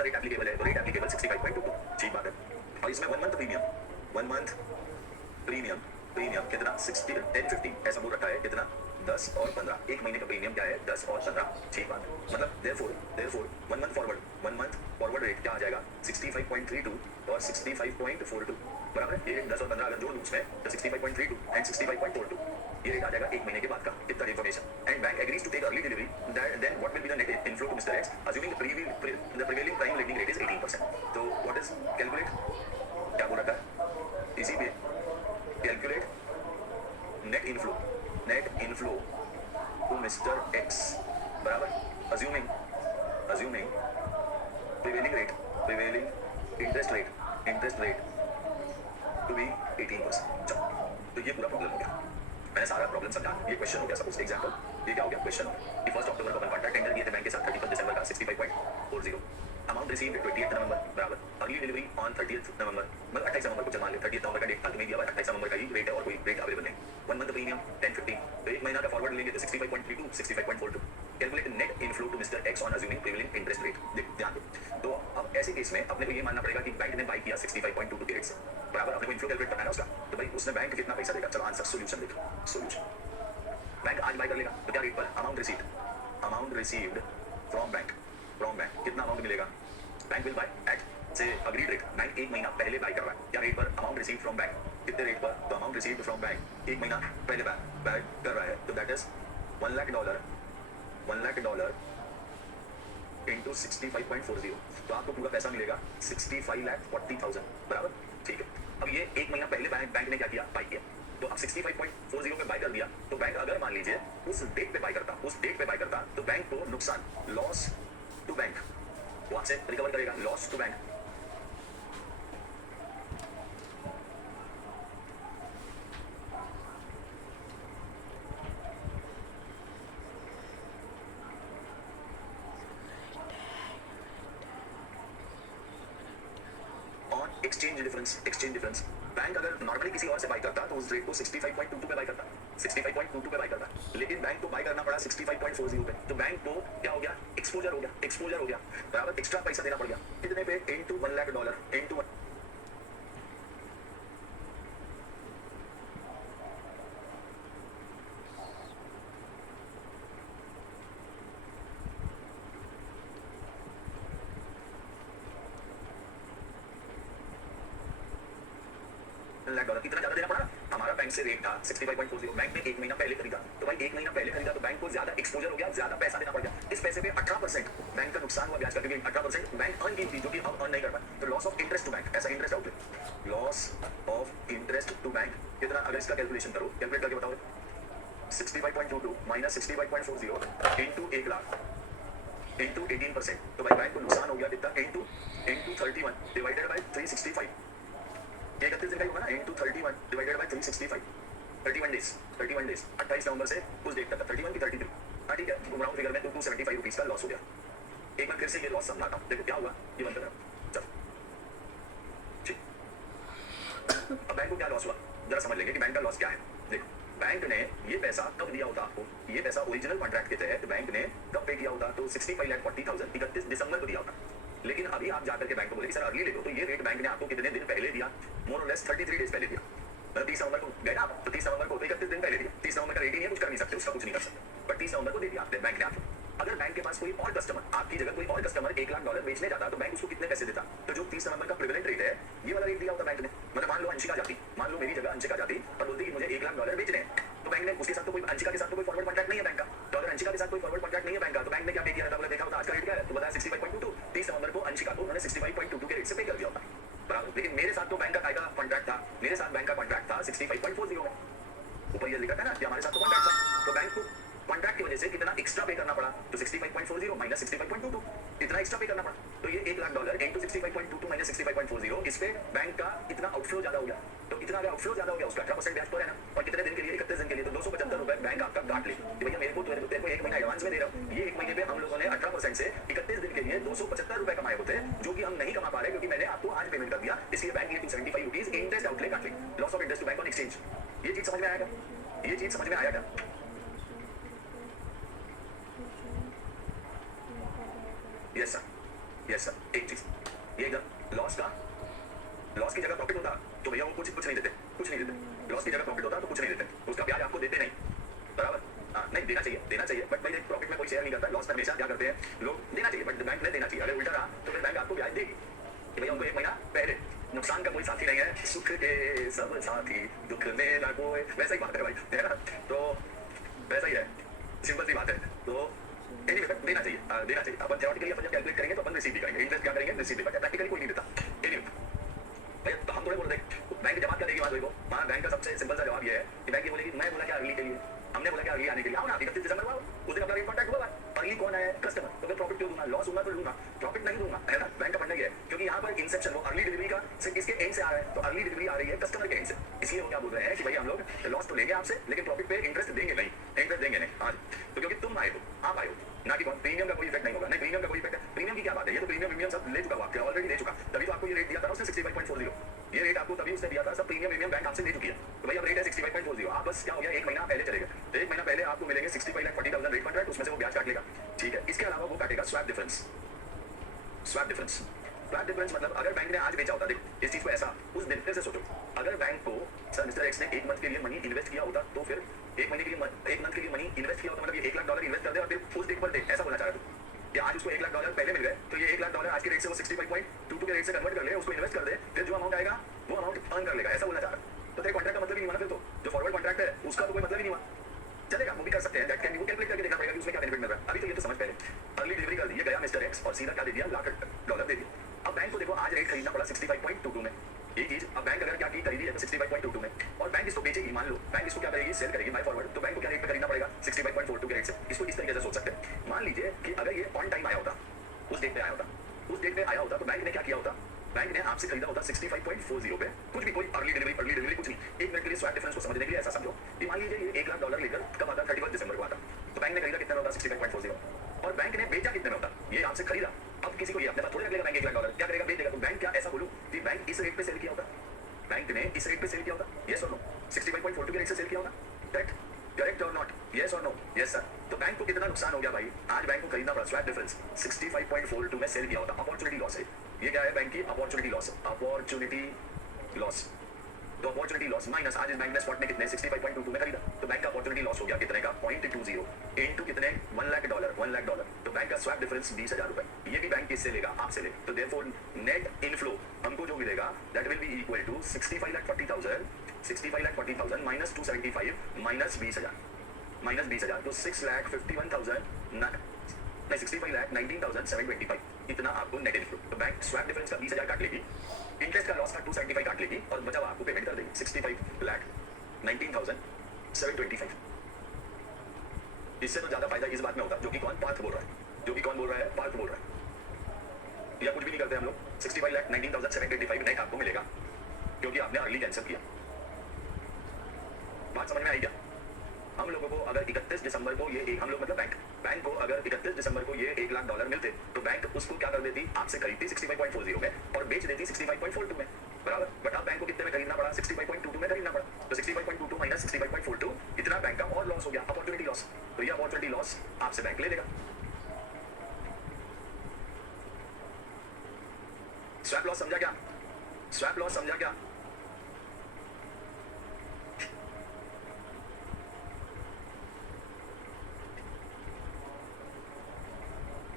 सा rate applicable है, तो रेट एप्लीकेबल 65.22, ठीक बात है। और इसमें 1 मंथ प्रीमियम, 1 मंथ प्रीमियम कितना 60 10 50 ऐसा बोल रखा है, कितना 10 और 15, एक महीने का प्रीमियम क्या है 10 और 15, ठीक बात है। मतलब देयरफॉर 1 मंथ फॉरवर्ड रेट क्या आ जाएगा 65.32 और 65.42, बराबर है। ये 10 और 15 अगर जोड़ लूं उसमें तो 65.32 एंड 65.42 ये रेट आ जाएगा एक महीने के बाद का, इतना information. And bank agrees to take early delivery, then what will be the net inflow to mister X assuming the prevailing prime lending rate is 18%। तो व्हाट इज कैलकुलेट, क्या बोल रखा है इसी पे calculate net inflow to mister X बराबर assuming prevailing interest rate to be 18%। चलो, तो ये पूरा प्रॉब्लम हो गया, मैंने सारा प्रॉब्लम समझा। ये क्वेश्चन हो गया, सपोज एग्जांपल ये क्या हो गया क्वेश्चन कि 1 अक्टूबर को अपन कॉन्ट्रैक्ट टेंडर किए थे बैंक के साथ 31 दिसंबर का 65.40, अमाउंट रिसीव्ड 28 नवंबर बराबर, अर्ली डिलीवरी ऑन 30 नवंबर, मतलब 28 नवंबर को चल मान ले, 30 नवंबर का डेट अंत में दिया हुआ है, 28 नवंबर का ही रेट है और कोई रेट अवेलेबल नहीं। 1 मंथ प्रीमियम 1050, तो एक महीना का फॉरवर्ड लेंगे तो 65.32 65.42। Calculate net inflow to mister X on assuming prevailing interest rate. ध्यान दो, तो अब ऐसे केस में अपने को ये मानना पड़ेगा कि बैंक ने बाई किया 65.22 के रेट से बराबर, अपने को इनफ्लो कैलकुलेट करना है उसका, तो भाई उसने बैंक कितना पैसा देगा। चलो आंसर सोल्यूशन देखो, सोल्यूशन बैंक आज बाई कर लेगा तो क्या रेट पर, अमाउंट रिसीव्ड फ्रॉम बैंक कितना अमाउंट मिलेगा, बैंक विल बाय एट से अग्रीड रेट। बैंक एक महीना पहले बाय कर रहा है, क्या रेट पर, अमाउंट रिसीव्ड फ्रॉम बैंक, कितने रेट पर, तो अमाउंट रिसीव्ड फ्रॉम बैंक एक महीना पहले बाय कर रहा है, तो दैट इज $1 लाख इंटू 65.40, तो आपको पूरा पैसा मिलेगा 65,40,000 बराबर, ठीक है। अब ये एक महीना पहले बैंक ने क्या किया, बाय किया, तो अब 65.40 पे बाय कर दिया, तो बैंक अगर मान लीजिए उस डेट पे बाय करता तो बैंक को नुकसान, लॉस टू बैंक, वो आपसे रिकवर करेगा, loss to bank. On exchange difference, bank अगर नॉर्मली किसी और से बाय करता तो उस रेट को 65.22 पे बाय करता, लेकिन बैंक को बाय करना पड़ा 65.40 पे, तो बैंक को क्या हो गया, एक्सपोजर हो गया बराबर, एक्स्ट्रा पैसा देना पड़ गया, कितने पे, इनटू $1 लाख इनटू $1 कितना ज्यादा देना पड़ा, हमारा बैंक से रेट था 65.40, बैंक ने एक महीना पहले खरीदा, तो भाई एक महीना पहले खरीदा तो बैंक को ज्यादा एक्सपोजर हो गया, ज्यादा पैसा देना पड़ गया, इस पैसे पे 18% बैंक का नुकसान हुआ ब्याज का, क्योंकि 18% बैंक अर्न की थी जो कि अब अर्न नहीं कर पाए, तो loss of interest to bank, ऐसा इंटरेस्ट आउट है, loss of interest to bank कितना, अगर इसका कैलकुलेशन करो, कैलकुलेट करके बताओ, 65.22 माइनस 65.40 इंटू 1 लाख इंटू 18%, तो भाई बैंक को नुकसान हो गया कितना, इंटू 31 डिवाइडेड बाय 365, 31 दिन का ही होगा ना, इंटू 31 डिवाइडेड बाय 365, 31 डेज 28 नवंबर से उस डेट तक 31 की 33, हाँ ठीक है, राउंड फिगर में 275 रुपीज का लॉस हो गया। एक बार फिर से ये लॉस समझाता हूँ, देखो क्या हुआ, ये बंद करो, चलो ठीक। अब बैंक को क्या लॉस हुआ जरा समझ लेंगे कि बैंक का लॉस क्या है। देखो बैंक ने ये पैसा कब दिया होता आपको, ये पैसा ओरिजिनल कॉन्ट्रैक्ट के तहत बैंक ने कब पे किया होता, तो 65,40,000 31 दिसंबर को दिया होता, लेकिन अभी आप जाकर के बैंक को बोले कि सर अर्ली ले लो, तो ये रेट बैंक ने आपको कितने दिन पहले दिया, मोर और लेस 33 डेज पहले दिया, मतलब 30 नवंबर को गए ना आप, तो 30 नवंबर को 31 दिन पहले दिया, 30 नवंबर का रेट ही नहीं है, कुछ कर नहीं सकते, उसका कुछ नहीं कर सकते, पर 30 नवंबर को दे दिया बैंक ने आपको। अगर बैंक के पास कोई और कस्टमर, आपकी जगह कोई और कस्टमर $1 लाख बेचने जाता, तो बैंक उसको कितने पैसे देता, तो जो 30 नवंबर का प्रिवेलेंट रेट है ये वाला रेट दिया होता बैंक ने, मतलब मान लो अंशिका जाती, मान लो मेरी जगह अंशिका जाती और बोलती कि मुझे $1 लाख बेचने हैं, तो बैंक ने उसके साथ तो कोई, अंशिका के साथ तो कोई फॉरवर्ड कॉन्ट्रैक्ट नहीं है बैंक का, तो अगर अंशिका के साथ कोई फॉरवर्ड कॉन्ट्रैक्ट नहीं है बैंक का, तो बैंक ने क्या पे किया था, बोला देखा होता आज का रेट क्या है, तो बताया 65.22, 30 नवंबर को अंशिका को उन्होंने 65.22 के रेट से पे कर दिया होता बराबर, लेकिन मेरे साथ तो बैंक का कॉन्ट्रैक्ट था, मेरे साथ बैंक का कॉन्ट्रैक्ट था 65.40 में, ऊपर ये लिखा था ना कि हमारे साथ तो कॉन्ट्रैक्ट था, तो बैंक को कॉन्ट्रैक्ट की वजह से कितना एक्स्ट्रा पे करना पड़ा, तो 65.40 माइनस 65.22 इतना एक्स्ट्रा पे करना पड़ा, तो ये $1 लाख इनटू 65.22 माइनस 65.40, इस पे बैंक का इतना आउटफ्लो ज्यादा हो गया, तो इतना अगर आउटफ्लो ज्यादा हो गया उसका 18% ब्याज पर है ना, और कितने दिन के लिए, 31 दिन के लिए, तो 275 रुपए बैंक आपका काट ले कि भैया मेरे को तेरे को एक महीना एडवांस में दे रहा हूँ, ये एक महीने पे हम लोगों ने 18% से 31 दिन के लिए 275 रुपए कमाए होते, जो कि हम नहीं कमा पा रहे क्योंकि मैंने आपको आज पेमेंट कर दिया, इसलिए बैंक ये 275 रुपीज इंटरेस्ट आउटले काट ले, loss of interest to bank on exchange. ये चीज समझ में आएगा, ये चीज समझ में आया क्या, यस सर, यस सर एक चीज ये एकदम लॉस की जगह प्रॉफिट होता तो भैया वो कुछ नहीं देते, कुछ नहीं देते। लॉस की जगह प्रॉफिट होता तो कुछ नहीं देते, उसका ब्याज आपको देते नहीं, बराबर। नहीं देना चाहिए बट भाई प्रॉफिट में कोई शेयर नहीं करता, लॉस में हमेशा क्या करते हैं लोग, देना चाहिए बट बैंक ने देना चाहिए। अगर उल्टा रहा तो फिर बैंक आपको ब्याज देगी कि भैया उनको 1 महीना पहले। नुकसान का कोई साथी नहीं है, सुख के सब साथी, दुख में ना कोई, वैसा ही बात है भाई, है ना। तो वैसा ही है, सिंपल सी बात है। तो एनीवे बट देना चाहिए। अपन थ्योरेटिकली अपन जब कैलकुलेट करेंगे तो अपन रिसीव भी करेंगे, इंटरेस्ट क्या करेंगे रिसीव भी करेंगे, प्रैक्टिकली कोई नहीं देता। एनीवे भैया तो हम थोड़े बोल रहे बैंक जमा क्या देगी बात को, वहाँ बैंक का सबसे सिंपल सा जवाब ये है कि बैंक ये बोलेगी मैं बोला क्या अगली के लिए, हमने बोला क्या अगली आने के लिए, आओ ना 31 दिसंबर को आओ, उस दिन अपना रेट कॉन्ट्रैक्ट हुआ, अगली कौन है कस्टमर, तो मैं प्रॉफिट क्यों दूंगा, लॉस होगा तो लूंगा, प्रॉफिट नहीं दूंगा, है ना। बैंक का फंडा ये है क्योंकि यहाँ पर इंसेप्शन वो अर्ली डिलीवरी का सिर्फ इसके एंड से आ रहा है, तो अर्ली डिलीवरी आ रही है कस्टमर के एंड से, इसलिए वो क्या बोल रहे हैं कि भाई हम लोग लॉस तो लेंगे आपसे लेकिन प्रॉफिट पे इंटरेस्ट देंगे नहीं, इंटरेस्ट देंगे नहीं आज, तो क्योंकि तुम आए हो, आप आए हो ना कि प्रीमियम का कोई इफेक्ट नहीं होगा। नहीं प्रीमियम का कोई इफेक्ट है, प्रीमियम की क्या बात है, ये तो प्रीमियम सब ले चुका हुआ, ऑलरेडी ले चुका, तभी तो आपको ये रेट दिया था उसने 65.40, ये रेट आपको तभी उसने दिया था, सब प्रीमियम बैंक आपसे ले चुकी है, तो भाई अब रेट है 65.40, आप बस क्या हो गया 1 महीना पहले चलेगा, तो 1 महीना पहले आपको मिलेंगे 65,40,000 रेट कॉन्ट्रैक्ट, उसमें से वो ब्याज काट लेगा, ठीक है। इसके अलावा वो काटेगा स्वैप डिफरेंस। स्वैप डिफरेंस मतलब अगर बैंक ने आज बेचा होता, देख इस चीज को ऐसा उस दिन फिर से सोचो, अगर बैंक को सर मिस्टर एक्स ने 1 मंथ के लिए मनी इन्वेस्ट किया होता तो फिर 1 महीने के लिए 1 मंथ के लिए मनी इन्वेस्ट किया होता, मतलब ये $1 लाख इन्वेस्ट कर दे और फिर उस डेट पर दे, ऐसा बोलना चाह रहा है कि आज उसको $1 लाख पहले मिल गए तो ये $1 लाख आज के रेट से वो 65.22 के रेट से कन्वर्ट कर ले, उसको इन्वेस्ट कर दे, फिर जो अमाउंट आएगा वो अमाउंट अर्न कर लेगा, ऐसा बोलना चाह रहा है। तो तेरे कॉन्ट्रैक्ट का मतलब ही नहीं हुआ ना, फिर तो जो फॉरवर्ड कॉन्ट्रैक्ट है उसका तो कोई मतलब ही नहीं हुआ, चलेगा वो भी कर सकते हैं, दैट कैन बी कैलकुलेट करके देखना पड़ेगा कि उसमें क्या बेनिफिट मिल रहा है। अभी तो ये तो समझ पहले अर्ली डिलीवरी कर दी, ये गया मिस्टर एक्स और सीधा क्या दे दिया $1 दे दिया। अब बैंक को देखो आज रेट खरीदना पड़ा 65.22 में, ये चीज अब बैंक अगर क्या की खरीदी है तो 65.22 में, और बैंक इसको बेचेगी, मान लो बैंक इसको क्या करेगी सेल करेगी बाय फॉरवर्ड, तो बैंक को क्या रेट पे खरीदना पड़ेगा 65.42 के रेट से। इसको इस तरीके से सोच सकते हैं, मान लीजिए कि अगर ये ऑन टाइम आया होता, उस डेट पे आया होता तो बैंक ने क्या किया होता, बैंक ने आपसे खरीदा होता 65.40 पे, कुछ भी कोई अर्ली डिलीवरी कुछ नहीं। 1 मिनट के लिए स्वैप डिफरेंस को समझने के लिए ऐसा समझो कि मान लीजिए ये $1 लाख लेकर कब आता 31 दिसंबर को आता, तो बैंक ने खरीदा कितने में होता 65.40, और बैंक ने बेचा कितने में होता, ये आपसे खरीदा, अब किसी को ये अपने पास थोड़ी रख लेगा बैंक $1 लाख, क्या करेगा बेच देगा। तो बैंक क्या ऐसा बोलूं कि बैंक इस रेट पे सेल किया होता, बैंक ने इस रेट पे सेल किया होता, यस और नो, 65.42 के रेट से सेल किया होता, करेक्ट और नॉट, यस और नो, यस सर। तो बैंक को कितना नुकसान हो गया भाई, आज बैंक को खरीदना पड़ा, स्वैप डिफरेंस 65.42 में सेल किया होता, अपॉर्चुनिटी लॉस है, ये क्या है बैंक की अपॉर्चुनिटी लॉस, तो अपॉर्चुनिटी लॉस माइनस आज इस बैंक ने स्पॉट में कितने 65.22 में खरीदा, तो बैंक का अपॉर्चुनिटी लॉस हो गया कितने का 0.20 इनटू कितने $1 लाख, तो बैंक का स्वैप डिफरेंस ₹20,000, ये भी बैंक किससे लेगा, आपसे ले, तो देयरफॉर नेट इनफ्लो हमको जो मिलेगा that will be equal to 65,40,000 minus 275 minus 20,000 तो 6,51,000 नहीं 65,19,725 इतना आपको नेट इनफ्लो। तो बैंक स्वैप डिफरेंस का 20,000 काट लेगी, इंटरेस्ट का लॉस का 275 काट लेगी और बचा हुआ आपको पेमेंट कर देगी 65,19,725। इससे तो ज्यादा फायदा इस बात में होता जो कि कौन पार्थ बोल रहा है, पार्थ बोल रहा है, या कुछ भी नहीं करते हम लोग, 65,19,725 नेट आपको मिलेगा क्योंकि आपने अर्ली कैंसिल किया। बात समझ में आई क्या? हम लोगों को अगर 31 दिसंबर को ये हम लोग मतलब बैंक को अगर 31 दिसंबर को ये $1 लाख मिलते तो बैंक उसको क्या कर देती, आपसे खरीदती 65.40 में और बेच देती 65.42 में, बराबर। बट अब बैंक को कितने में खरीदना पड़ा, 65.22 में खरीदना पड़ा, तो 65.22 माइनस 65.42 इतना बैंक का और लॉस हो गया, अपॉर्चुनिटी लॉस, तो ये अपॉर्चुनिटी लॉस आपसे बैंक ले लेगा। स्वैप लॉस समझा क्या?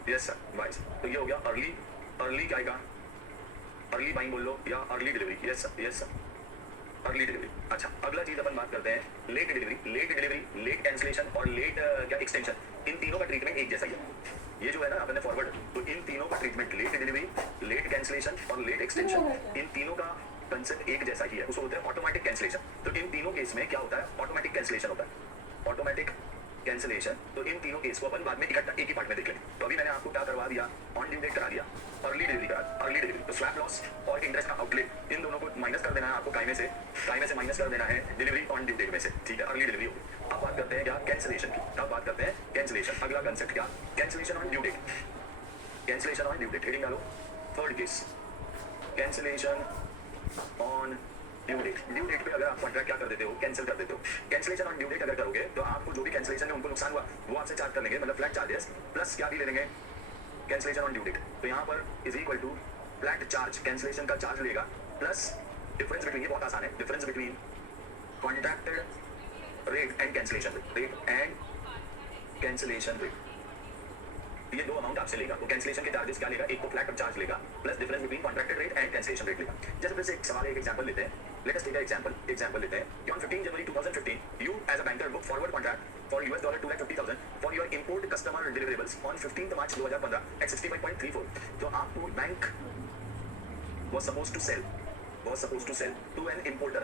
यस सर वाइस, तो ये हो गया अर्ली क्या आएगा, अर्ली बाइंग बोल लो या early delivery, yes sir early delivery. अच्छा अगला चीज अपन बात करते हैं लेट डिलीवरी, लेट कैंसिलेशन और लेट क्या एक्सटेंशन, इन तीनों का ट्रीटमेंट एक जैसा ही है। ये जो है ना अपने फॉरवर्ड, तो इन तीनों का treatment late delivery, late cancellation और लेट एक्सटेंशन, इन तीनों का कंसेप्ट एक जैसा ही है, उसको बोलते हैं ऑटोमेटिक कैंसिलेशन। तो इन तीनों केस में क्या होता है, ऑटोमेटिक कैंसिलेशन होता है, ऑटोमेटिक कैंसिलेशन। तो इन तीनों केस को अपन बाद में इकट्ठा एक ही पार्ट में देख लेंगे। तो अभी मैंने आपको क्या करवा दिया, ऑन ड्यू डेट करा दिया, अर्ली डिलीवरी, तो स्वैप लॉस और इंटरेस्ट का आउटले इन दोनों को माइनस कर देना है आपको, कायमे से माइनस कर देना है डिलीवरी ऑन ड्यू डेट में से, ठीक है, अर्ली डिलीवरी होगी। अब बात करते हैं क्या, कैंसिलेशन की। अब बात करते हैं कैंसिलेशन, अगला कंसेप्ट क्या, cancellation on due date, heading डालो, third case cancellation on due date पे अगर आप कॉन्ट्रैक्ट क्या कर देते हो, कैंसिल कर देते हो। कैंसिलेशन ऑन ड्यू डेट अगर करोगे तो आपको जो भी कैंसिलेशन में उनको नुकसान हुआ वो आपसे चार्ज कर लेंगे, मतलब फ्लैट चार्जेस प्लस क्या भी ले लेंगे, कैंसिलेशन ऑन ड्यू डेट, तो यहाँ पर is equal to flat charge, cancellation का चार्ज लेगा प्लस डिफरेंस बिटवीन, ये बहुत आसान है, difference between contracted rate and cancellation rate, ये दो अमाउंट आपसे लेगा। तो कैंसिलेशन के चार्जेस क्या लेगा, एक तो फ्लैट चार्ज लेगा plus difference between contracted rate and cancellation rate लेगा। जैसे फिर से एक सवाल, एक एग्जांपल लेते हैं, लेट अस टेक एग्जांपल लेते हैं कि on 15 January 2015 you as a banker book forward contract for $250,000 for your import customer deliverables on 15 March 2015 at 65.34। तो आपको bank was supposed to sell to an importer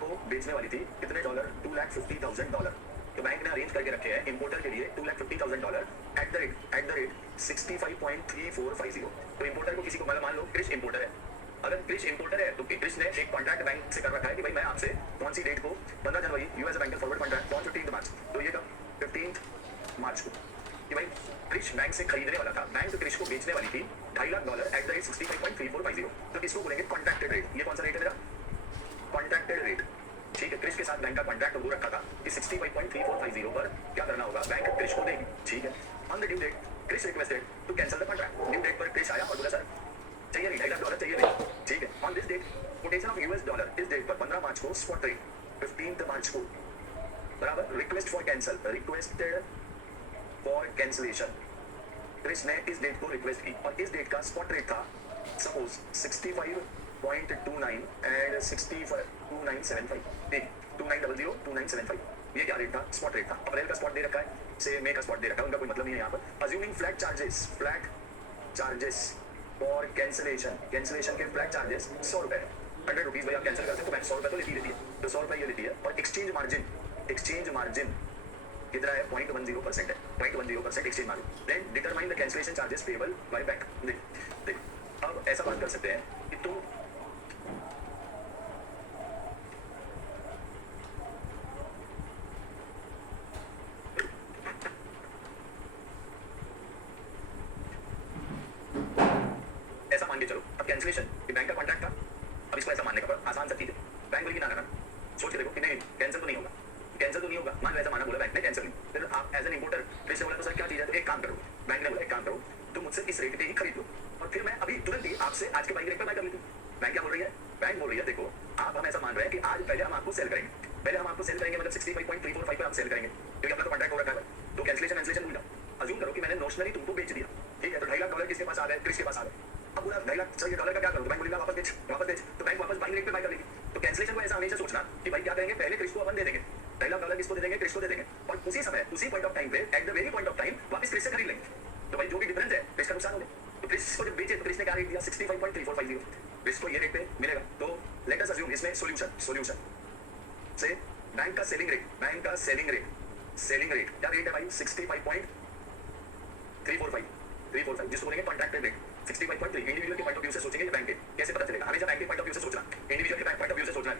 को बेचने वाली थी कितने डॉलर, $250,000। तो बैंक ने अरेंज करके रखे हैं इंपोर्टर के लिए $250,000 एट द रेट 65.3450। तो इंपोर्टर को किसी को, मतलब मान लो क्रिश इंपोर्टर है, अगर क्रिश इंपोर्टर है तो क्रिश ने एक कॉन्ट्रैक्ट बैंक से कर रखा है कि भाई मैं आपसे कौन सी डेट को, 15 जनवरी you as a banker forward contract on 15 March, तो ये कब 15 मार्च को, कि भाई क्रिश बैंक से खरीदने वाला था, बैंक क्रिश को बेचने वाली थी $250,000 एट द रेट 65.3450। तो इसको बोलेंगे कॉन्ट्रैक्टेड रेट। ये कौन सा रेट है मेरा, कॉन्ट्रैक्टेड रेट, ठीक है। क्रिश के साथ बैंक का कॉन्ट्रैक्ट हो रखा था कि 65.3450 पर क्या करना होगा, बैंक क्रिश को देगी, ठीक है। On the due date Krish requested to cancel the contract, due date पर क्रिश आया और बोला सर चाहिए नहीं, $250,000 चाहिए नहीं, ठीक है। On this date quotation of US dollar, इस डेट पर 15 मार्च को स्पॉट रेट 15 मार्च को बराबर रिक्वेस्टेड फॉर कैंसिलेशन, क्रिश ने इस डेट को रिक्वेस्ट की और इस डेट का स्पॉट रेट था सपोज 65.29 एंड 2975, 2900 ये क्या रेट था, स्पॉट रेट था। अप्रैल का स्पॉट दे रखा है, से मई का स्पॉट दे रखा है, उनका कोई मतलब नहीं है यहाँ पर। Assuming flat charges for cancellation के फ्लैट चार्जेस 100 रुपए है, 100 रुपीज भाई आप कैंसिल करते हो तो बैंक 100 रुपए तो लेती है, तो 100 रुपए ये लेती है। और एक्सचेंज मार्जिन कितना है, 0.10% है, 0.10% exchange margin. Then determine the cancellation charges payable by bank. देख अब ऐसा बात कर सकते हैं कि तुम ऐसा मान के चलो, अब कैंसिलेशन बैंक का कॉन्ट्रैक्ट था, अब इसको ऐसा मानने का आसान सा चीज है, बैंक बोलेगी ना सोच के देखो कि नहीं कैंसिल तो नहीं होगा, मान लो ऐसा माना, बोला बैंक ने कैंसिल नहीं, फिर आप एज एन इंपोर्टर फिर से बोला तो सर क्या चीज है, तो एक काम करो, बैंक ने बोला एक काम करो तुम मुझसे इस रेट पे ही खरीद लो और फिर मैं अभी तुरंत ही आपसे आज के बाइक रेट पे बाय कर लेती हूँ। बैंक क्या बोल रही है, बैंक बोल रही है देखो आप, हम ऐसा मान रहे हैं कि आज पहले हम आपको सेल करेंगे, मतलब 65.345 पे आप सेल करेंगे क्योंकि अपना तो कॉन्ट्रैक्ट हो रखा है। तो कैंसिलेशन भूल जाओ, अज्यूम करो कि मैंने नोशनली तुमको बेच दिया, ठीक है, तो $250,000 किसके पास आ गए, क्रिश के पास आ गए। अब पूरा $250,000 का क्या करो, तो बैंक बोलेगा वापस बेच, तो बैंक वापस बाइंग रेट पे बाय कर लेगी। तो कैंसिलेशन को ऐसा हमेशा सोचना कि भाई क्या करेंगे, पहले क्रिश को अपन दे देंगे, $250,000 किसको दे देंगे, क्रिश को दे देंगे, और उसी समय उसी पॉइंट ऑफ टाइम पे at the very point of time वापस क्रिश से खरीद लेंगे। तो भाई जो भी डिफरेंस है क्रिश का नुकसान हो गया। तो क्रिश को जब बेचे तो क्रिश ने क्या रेट दिया, 65.3450, क्रिश को ये रेट पे मिलेगा। तो लेट अस अज्यूम इसमें सॉल्यूशन से बैंक का सेलिंग रेट क्या रेट है भाई, 65.345 जिसको बोलेंगे कॉन्ट्रैक्टेड रेट 65.3। इंडिविजुअल के पॉइंट ऑफ व्यू से सोचेंगे ये बैंक के, कैसे पता चलेगा, हमेशा बैंक के पॉइंट ऑफ व्यू से सोचना, इंडिविजुअल के पॉइंट ऑफ व्यू से सोचना है।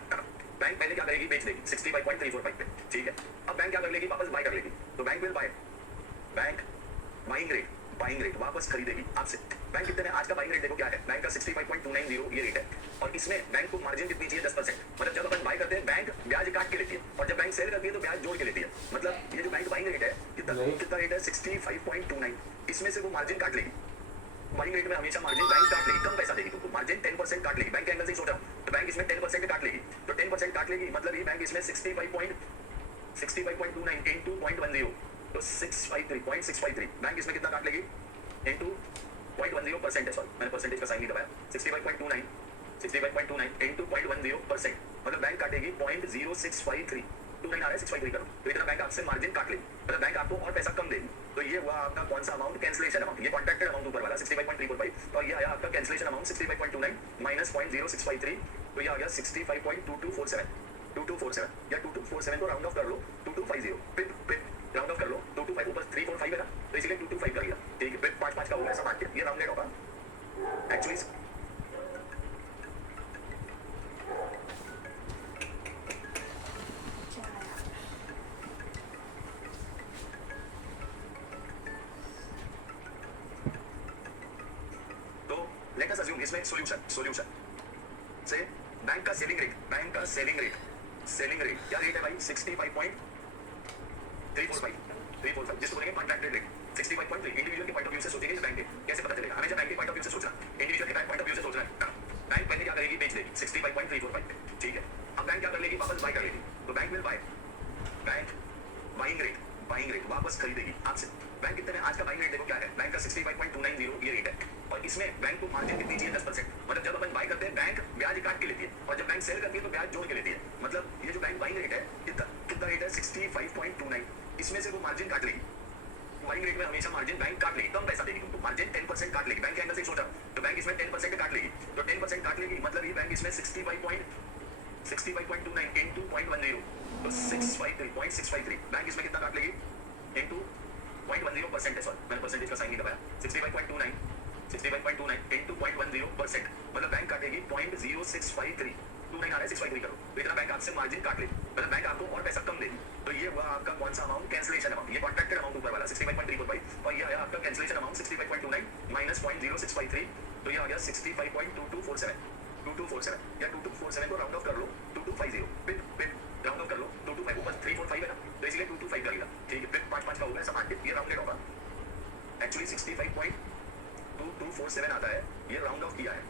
बैंक पहले क्या करेगी, बेच देगी 65.345 पे, ठीक है। अब बैंक क्या कर लेगी, वापस बाय कर लेगी, तो bank will buy, bank buying rate वापस खरीदेगी आपसे। बैंक कितने, आज का बाइंग रेट देखो क्या है, बैंक का 65.290 ये रेट है, और इसमें बैंक को मार्जिन कितनी चाहिए, 10%। मतलब जब अपन बाय करते हैं बैंक ब्याज काट के लेती है, और जब बैंक सेल करती है तो ब्याज जोड़ के लेती है। मतलब ये जो बैंक बाइंग रेट है कितना रेट है, 65.29, इसमें से वो मार्जिन काट लेगी। बाइंग रेट में हमेशा मार्जिन बैंक काट लेगी, कम पैसा देगी तुमको, मार्जिन 10% काट लेगी। बैंक के एंगल से सोच रहा हूँ तो बैंक इसमें 10% काट लेगी, तो 10% काट लेगी, मतलब ये बैंक इसमें 65.29 into 0.10 तो 653 बैंक इसमें कितना काट लेगी, into 0.10% है, सॉरी मैंने परसेंटेज का साइन नहीं दबाया, 65.29 into 0.10%, मतलब बैंक काटेगी 0.0653, 29 आ रहा है 653 करो, तो इतना बैंक आपसे मार्जिन काट लेगी, मतलब बैंक आपको और पैसा कम देगी। तो ये हुआ आपका कौन सा अमाउंट, कैंसिलेशन अमाउंट, ये कॉन्ट्रैक्टेड अमाउंट ऊपर वाला 65.345, और ये आया आपका कैंसिलेशन अमाउंट 65.29 माइनस 0.0653, तो ये आ गया 65.2247 या 2247 को राउंड ऑफ कर लो 2250, पिप राउंड ऑफ कर लो 225 ऊपर 345 है ना, तो इसीलिए 225 कर लिया, ठीक है। पिप 5 का होगा ऐसा मान के, ये राउंडेड होगा एक्चुअली। तो लेट अस अज्यूम इसमें सॉल्यूशन से बैंक का सेलिंग रेट क्या रेट है भाई, 65.345 जिसको बोलेंगे कॉन्ट्रैक्टेड रेट, 65.3 इंडिविजुअल के पॉइंट ऑफ व्यू से सोचेंगे इस बैंक के कैसे पता चलेगा हमेशा बैंक के पॉइंट ऑफ व्यू से सोचना इंडिविजुअल के पॉइंट ऑफ व्यू से सोचना है बैंक पहले क्या करेगी बेच देगी 65.345 ठीक है अब बैंक क्या कर लेगी वापस बाय कर लेगी तो bank will by bank buying rate वापस खरीदेगी आपसे बैंक कितने में आज का बाइंग रेट देखो क्या है बैंक का 65.290 ये रेट है और इसमें बैंक को मार्जिन कितनी चाहिए 10% मतलब जब अपन बाय करते हैं बैंक ब्याज काट के लेती है और जब बैंक सेल करती है तो ब्याज जोड़ के लेती है मतलब ये जो बैंक बाइंग रेट है कितना रेट है 65.29 इसमें से वो मार्जिन काट लेगी बाइंग रेट में हमेशा मार्जिन बैंक काट लेगी कम पैसा देगी तुमको मार्जिन 10% काट लेगी बैंक के एंगल से सोचा तो बैंक इसमें 10% काट लेगी तो 10% काट लेगी मतलब ये बैंक इसमें 65.29 into 0.10 तो 653.653 बैंक इसमें कितना काट लेगी into 0.10% है सॉरी मैंने परसेंटेज का साइन नहीं दबाया 65.29 into 0.10% मतलब बैंक काटेगी 0.0653 29 आ रहा है 653 करो तो इतना बैंक आपसे मार्जिन काट लेगी मतलब बैंक आपको और पैसा कम देगी तो ये हुआ आपका कौन सा अमाउंट कैंसिलेशन अमाउंट ये कॉन्ट्रैक्टेड अमाउंट ऊपर वाला 65.345 और ये आया आपका कैंसिलेशन अमाउंट 65.29 माइनस 0.0653 तो ये आ गया 65.2247 2247 या 2247 को राउंड ऑफ कर लो 2250 पिप राउंड ऑफ कर लो 225 ऊपर 345 है ना तो इसलिए 225 करेगा ठीक है पिप 5 5 का होगा ऐसा मान के ये राउंडेड होगा एक्चुअली 65.2247 आता है ये राउंड ऑफ किया है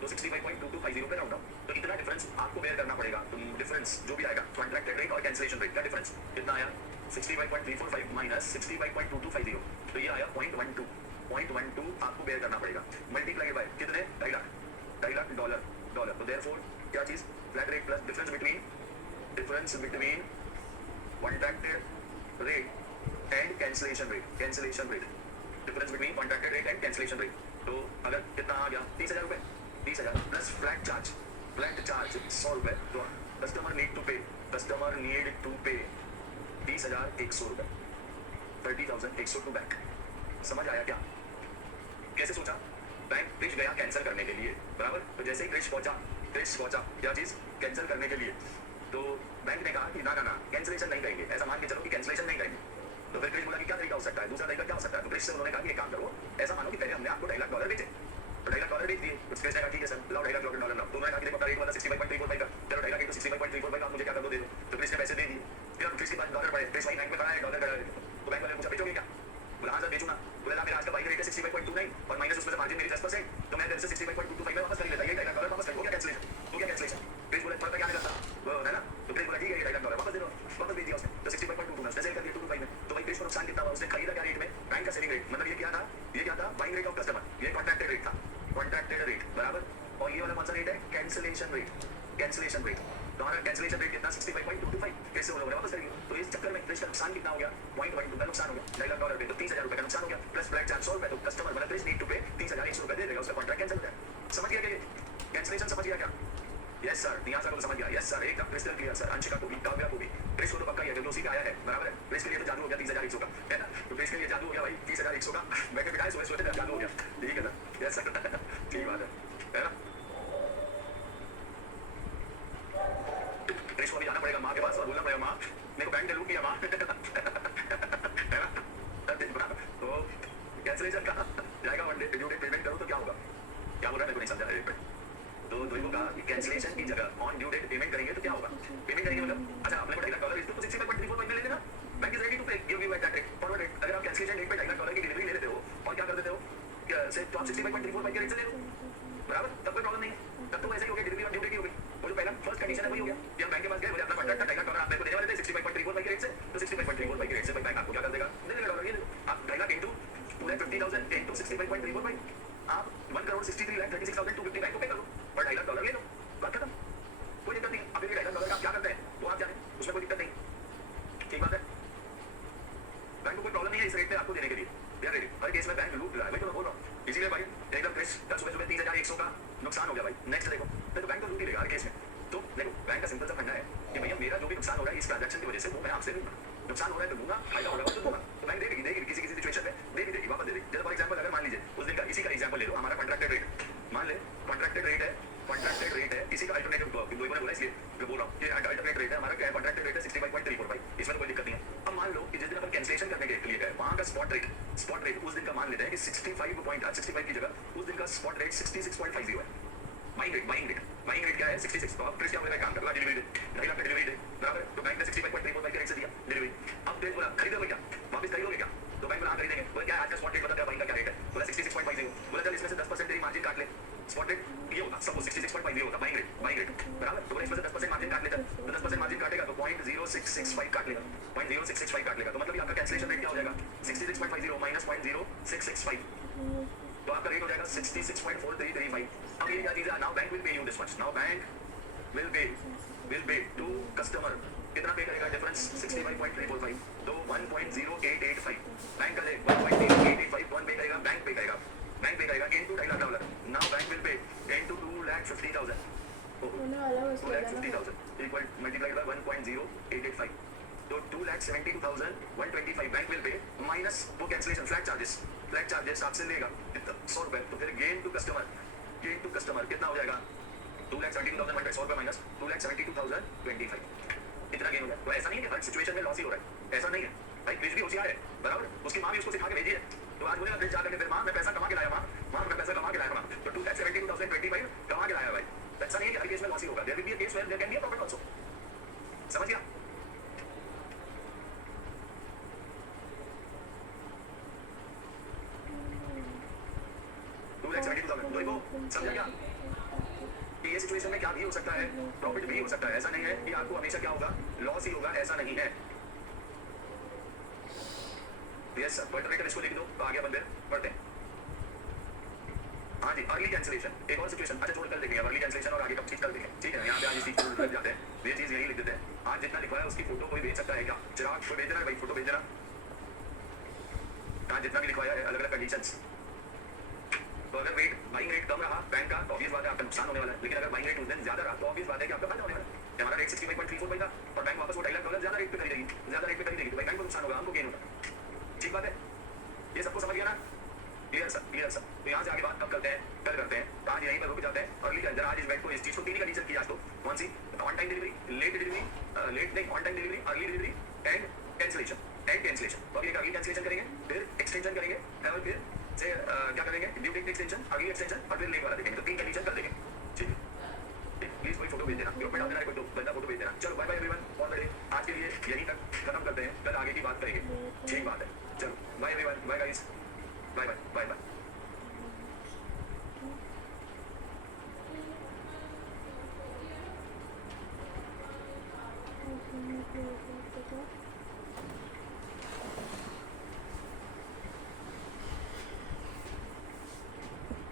तो 65.2250 पे राउंड ऑफ तो इतना डिफरेंस आपको बेयर करना पड़ेगा तो डिफरेंस जो भी आएगा कॉन्ट्रैक्टेड रेट और कैंसिलेशन रेट का डिफरेंस कितना आया 65.345 माइनस 65.2250 तो ये आया 0.12 आपको बेयर करना पड़ेगा मल्टीप्लाइड बाय कितने 2.5 लाख डॉलर तो देयरफॉर क्या चीज flat rate plus difference between contracted rate and cancellation rate difference between contracted rate and cancellation rate तो अगर कितना आ गया 30,000 रुपए 30,000 प्लस फ्लैट चार्ज 100 रुपए तो कस्टमर नीड टू पे 30,100 रुपए 30,100 टू बैंक समझ आया क्या कैसे सोचा बैंक क्रिश गया कैंसिल करने के लिए बराबर तो जैसे ही क्रिश पहुंचा क्या चीज कैंसिल करने के लिए तो बैंक ने कहा कि ना कैंसिलेशन नहीं करेंगे ऐसा मान के चलो कि कैंसिलेशन नहीं करेंगे तो फिर क्रिश बोला कि क्या तरीका हो सकता है दूसरा तरीका क्या हो सकता है तो क्रिश से उन्होंने कहा कि एक काम करो ऐसा मानो कि पहले हमने आपको $2.5 लाख बेचे तो $2.5 लाख बेच दिए कुछ क्रिश ने कहा ठीक है सर लाओ $2.5 लाख तो उन्होंने कहा कि देखो अपना रेट वाला 65.345 का चलो 2.5 लाख into 65.345 आप मुझे क्या कर दो दे दो तो क्रिश ने पैसे दे दिए फिर अब क्रिश के पास डॉलर पड़े क्रिश वही बैंक में खड़ा है डॉलर खड़ा है तो बैंक वाले ने पूछा बेचोगे क्या बोला हाँ सर बेचूंगा बोला मेरा आज का बाइक रेट है 65.29 और माइनस उसमें से मार्जिन मेरी 10% तो मैं तेरे से 65.225 में वापस कर लेता ये $2.5 लाख वापस कर दो क्या कैंसिलेशन क्रिश बोला थोड़ा क्या नहीं करता वो है ना तो क्रिश बोला ठीक है ये $2.5 लाख वापस दे दो वापस भेज दिया उसने तो 65.22 में सेल कर दिया 225 में तो भाई क्रिश को नुकसान कितना हुआ उसने खरीदा क्या रेट में बैंक का सेलिंग रेट मतलब ये क्या था बाइंग रेट ऑफ कस्टमर ये कॉन्ट्रैक्टेड रेट था कॉन्ट्रैक्टेड रेट बराबर और ये वाला कौन सा रेट है कैंसिलेशन रेट तो हमारा कैंसिलेशन रेट कितना 65.225 कैसे बोलोगे वापस करेंगे तो इस चक्कर में क्रिश का नुकसान कितना हो गया 0.12 का नुकसान हो गया $2.5 लाख तो 30,000 रुपए का नुकसान हो गया प्लस फ्लैट चार्ज 100 रुपए तो कस्टमर मतलब क्रिश नीड टू पे 30,100 रुपए दे देगा उसका कॉन्ट्रैक्ट कैंसिल हो जाए समझ गया क्या कैंसिलेशन समझ गया क्या यस सर नियाज़ा को समझ गया यस सर एकदम क्रिस्टल क्लियर सर अंशिका को भी काव्या को भी क्रिश को तो पक्का ही है क्योंकि उसी का आया है बराबर है क्रिश के लिए तो जादू हो गया 30,100 का है ना तो क्रिश के लिए जादू हो गया भाई 30,100 का बैठे बिठाए सोए जादू हो गया ठीक है ना यस सर ठीक बात है ना क्रिश को भी जाना पड़ेगा माँ के पास और बोलना पड़ेगा माँ मेरे को बैंक ने लूट लिया माँ है ना तो कैंसिलेशन का जाएगा one day due date payment करो तो क्या होगा क्या बोल रहा है मेरे को नहीं समझा तो दोनों का कैंसिलेशन की जगह ऑन ड्यू डेट पेमेंट करेंगे तो क्या होगा पेमेंट करेंगे मतलब अच्छा आपने को $2.5 लाख इसको 65.345 में ले लेना बैंक इज रेडी टू पे give you at that rate forward rate अगर आप कैंसिलेशन रेट पे $2.5 लाख की डिलीवरी ले लेते हो और क्या कर देते हो से तो आप 65.345 के रेट से ले लो बराबर तब कोई प्रॉब्लम नहीं तब तो वैसे ही हो गया डिलीवरी और ड्यू डेट ही हो गई वो जो पहला फर्स्ट कंडीशन है वही हो गया कि हम बैंक के पास गए बोले अपना कॉन्ट्रैक्ट $2.5 लाख आप मेरे को देने वाले थे 65.345 के रेट से तो 65.345 के रेट से बैंक आपको क्या कर देगा दे देगा डॉलर ये आप $2.5 लाख into पूरे 50,000 into 65.345 आप 1,63,36,250 बैंक को पे करो और $2.5 लाख ले लो बात खत्म कोई दिक्कत नहीं अभी $2.5 लाख आप क्या करते हैं वो आप जाने उसमें कोई दिक्कत नहीं ठीक बात है बैंक को कोई प्रॉब्लम नहीं है इस रेट पे आपको देने के लिए यार रेडी हर केस में बैंक लूट रहा है मैं तो बोल रहा हूँ इसीलिए भाई एकदम क्रिश कल सुबह 30,100 का नुकसान हो गया भाई नेक्स्ट देखो तो बैंक तो लूट ही लेगा हर केस में तो देखो बैंक का सिंपल सा फंडा है कि भैया मेरा जो भी नुकसान हो रहा है इस ट्रांजैक्शन की वजह से वो मैं आपसे लूंगा नुकसान हो रहा है तो दूंगा फायदा हो रहा है तो दूंगा तो बैंक देगी किसी सिचुएशन में देगी वापस दे देगी जैसे फॉर एग्जांपल अगर मान लीजिए उस दिन का इसी का एग्जांपल ले लो हमारा कॉन्ट्रैक्टेड रेट मान ले कॉन्ट्रैक्टेड रेट है इसी का अल्टरनेटिव दो ने बोला इसलिए मैं बोल रहा हूँ ये अल्टरनेट रेट है हमारा क्या कॉन्ट्रैक्टेड रेट है 65.345 इसमें तो कोई दिक्कत नहीं है अब मान लो कि जिस दिन अपन कैंसिलेशन करने के लिए गए वहाँ का स्पॉट रेट उस दिन का मान लेते हैं कि 65 की जगह उस दिन का स्पॉट रेट 66.50 है बाइंग रेट क्या है 66 तो अब क्रिश क्या बोलेगा काम करवा डिलीवरी दे $2.5 लाख डिलीवरी दे बराबर तो बैंक ने 65.345 के रेट से दिया डिलीवरी अब देख बोला खरीदोगे क्या वापस खरीदोगे क्या तो बैंक बोला हाँ खरीदेंगे। बोले क्या आज का स्पॉट रेट बता, बैंक का क्या रेट है? बोला 66.50। बोला चल इसमें से 10% तेरी मार्जिन काट ले। स्पॉट रेट ये होगा, सपोज 66.50 होगा बाइंग रेट बराबर। तो बोले इसमें से 10% मार्जिन काट लेता, तो 10% मार्जिन काटेगा तो 0.0665 काट लेगा, 0.0665 काट लेगा। तो मतलब आपका कैंसिलेशन रेट क्या हो जाएगा? 66.50 माइनस 0.0665, तो आपका रेट हो जाएगा 66.4335। अब ये क्या चीज है? Now bank will pay you this much, now bank will pay to customer. कितना पे करेगा डिफरेंस? 65.345, तो 1.0885 बैंक का रेट 1.0885 कौन पे करेगा? बैंक पे करेगा। बैंक पे करेगा इनटू $2,50,000। नाउ बैंक विल पे इनटू 2,50,000, 2,50,000 इक्वल मल्टीप्लाइड बाय 1.0885, तो 2,72,125 बैंक विल पे माइनस वो कैंसिलेशन फ्लैट चार्जेस आपसे लेगा कितना? 100 रुपए। तो फिर गेन टू कस्टमर कितना हो जाएगा? 2,72,100 रुपए माइनस 2,72,025, इतना गेन हो जाएगा। तो ऐसा नहीं है कि हर सिचुएशन में लॉस ही हो रहा है, ऐसा नहीं है भाई। क्रिश भी होशियार है बराबर, उसकी माँ भी उसको सिखा के भेजी है। तो आज बोलेगा क्रिश जाकर फिर माँ मैं पैसा कमा के लाया, माँ मैं पैसा कमा के लाया, तो 2,72,025 कमा के लाया भाई। तो ऐसा नहीं है कि हर केस में लॉस ही होगा, there will be a case where there can be a profit also. समझ गया? समझा क्या? कि ये सिचुएशन में क्या भी हो सकता है, प्रॉफिट भी हो सकता है। ऐसा नहीं है कि आपको हमेशा क्या होगा? लॉस ही होगा, ऐसा नहीं है। यस सर, बटर इसको लिख दो तो आगे बंदे पढ़ते हैं। हाँ जी, अर्ली कैंसिलेशन एक और सिचुएशन। अच्छा छोड़ कर देखेंगे अर्ली कैंसिलेशन और आगे का चीज कर देखेंगे, ठीक है? यहाँ पे आज इस चीज को लग जाते हैं, ये चीज यही लिख देते हैं। आज जितना लिखा है उसकी फोटो कोई भेज सकता है क्या? चिराग कोई भेज देना भाई, फोटो भेज देना। हाँ जितना भी लिखवाया है अलग अलग कंडीशंस। तो अगर बाइंग रेट कम रहा बैंक का तो ऑब्वियस बात है आपका नुकसान होने वाला है, लेकिन अगर बाइंग रेट उस दिन ज्यादा रहा तो ऑब्वियस बात है कि आपका फायदा होने वाला है। हमारा रेट 65.34 था और बैंक वापस वो $2,50,000 ज्यादा रेट पे खरीदेगी, तो भाई बैंक को नुकसान होगा, हमको गेन होगा। ठीक बात है, ये सबको समझ गया ना? Clear sir. तो यहाँ से आगे बात कब करते हैं? कल करते हैं। तो आज यहीं पर रुक जाते हैं। अर्ली जरा आज इस बैंक को इस चीज को 3 ही कंडीशन की आज तो कौन सी? ऑन टाइम डिलीवरी, लेट नहीं on time delivery, early delivery and cancellation. तो अभी एक अर्ली कैंसिलेशन करेंगे, फिर एक्सटेंशन करेंगे और फिर से क्या करेंगे? Due date extension, early extension और फिर लेट वाला देखेंगे। तो 3 कंडीशन कर देंगे, ठीक है? प्लीज कोई फोटो भेज देना, ग्रुप में डाल देना, कोई तो बंदा फोटो भेज देना। चलो bye bye everyone, all the day. आज के लिए यहीं तक खत्म करते हैं, कल आगे की बात करेंगे। ठीक बात है, चलो bye everyone, bye guys, bye bye.